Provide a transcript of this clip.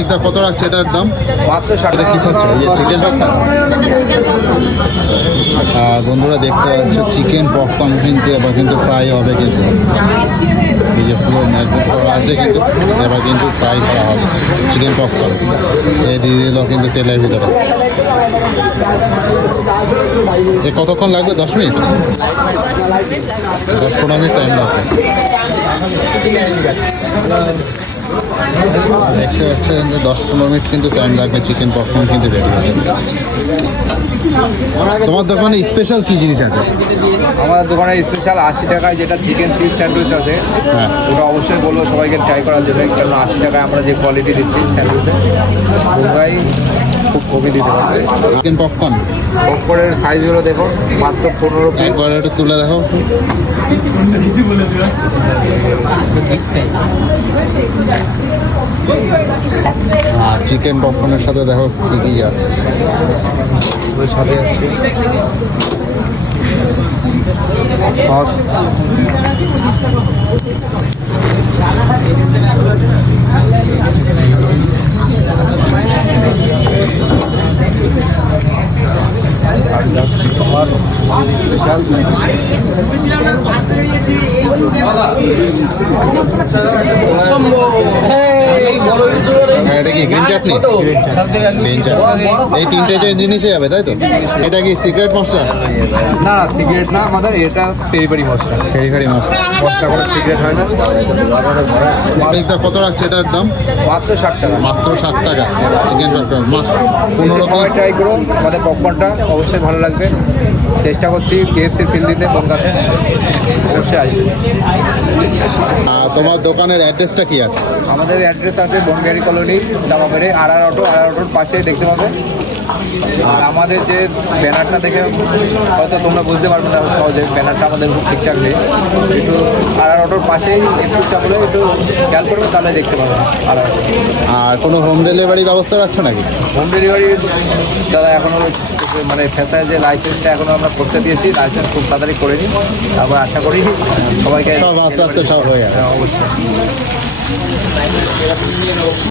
এটা কত রাখছে এটার দাম? এটা কি চাচ্ছে? এই চিকেন পপকর্ন আর বন্ধুরা দেখতে পাচ্ছ, চিকেন পপকর্ন কিন্তু এবার কিন্তু ফ্রাই হবে কিন্তু। এই যে পুরো ম্যারিনেট করা আছে কিন্তু, এবার কিন্তু ফ্রাই করা হবে চিকেন পপকর্ন এই দিয়ে দিল কিন্তু তেলের ভিতরে। এ কতক্ষণ লাগবে? দশ মিনিট? দশ পনেরো মিনিট টাইম লাগবে। পাচ্ছেন যে দশ পনেরো মিনিট কিন্তু টাইম লাগবে চিকেন পপকর্ন কিন্তু রেডি হবে তোমার দোকানে স্পেশাল কি জিনিস আছে? আমার দোকানে স্পেশাল আশি টাকায় যেটা চিকেন চিজ স্যান্ডউইচ আছে হ্যাঁ। ওটা অবশ্যই বলব সবাইকে ট্রাই করার জন্য কারণ আশি টাকায় আমরা যে কোয়ালিটি দিচ্ছি স্যান্ডউইচে তোমরাই খুব কমই দিতে পারবে। চিকেন পপকর্ন পপকর্নের সাইজগুলো দেখো মাত্র পনেরো একবার একটু তুলে দেখো। আর চিকেন পপকর্নের সাথে দেখো কি কি যাচ্ছে সাথে আছে। সস আর যাচ্ছে তোমার স্পেশাল হ্যাঁ, এটা কি গ্রিন চাটনি গ্রিন চাটনি এই তিনটে যে যাবে তাই তো? এটা কি সিক্রেট মশলা? না সিগারেট না আমাদের এটা পেরি পেরি মশলা। ফেরি মশলা। মশলা করে সিগারেট হয় না। এটা কত রাখছে এটার দাম? মাত্র ষাট টাকা। মাত্র ষাট টাকা। চিকেন পনেরো ট্রাই করুন আমাদের পপকর্নটা অবশ্যই ভালো লাগবে। চেষ্টা করছি কেএফসি ফিল দিতে বনগাতে অবশ্যই আসবে। তোমার দোকানের অ্যাড্রেসটা কি আছে? আমাদের অ্যাড্রেস আছে বনগাড়ি কলোনি জামাবাড়ি আর আর অটো আর অটোর পাশেই দেখতে পাবে। আর আমাদের যে ব্যানারটা দেখে হয়তো তোমরা বুঝতে পারবে না সহজে ব্যানারটা আমাদের খুব ঠিকঠাক নেই। একটু আর আর অটোর পাশেই একটু চাপলে একটু খেয়াল করবে তাহলে দেখতে পাবে আর আর আর কোনো হোম ডেলিভারি ব্যবস্থা রাখছো নাকি? হোম ডেলিভারি দাদা এখনও মানে ফ্যাসায় যে লাইসেন্সটা এখনও আমরা করতে দিয়েছি লাইসেন্স খুব তাড়াতাড়ি করে নিই। তারপর আশা করি সবাইকে সব আস্তে আস্তে সব হয়ে যাবে। হ্যাঁ, অবশ্যই।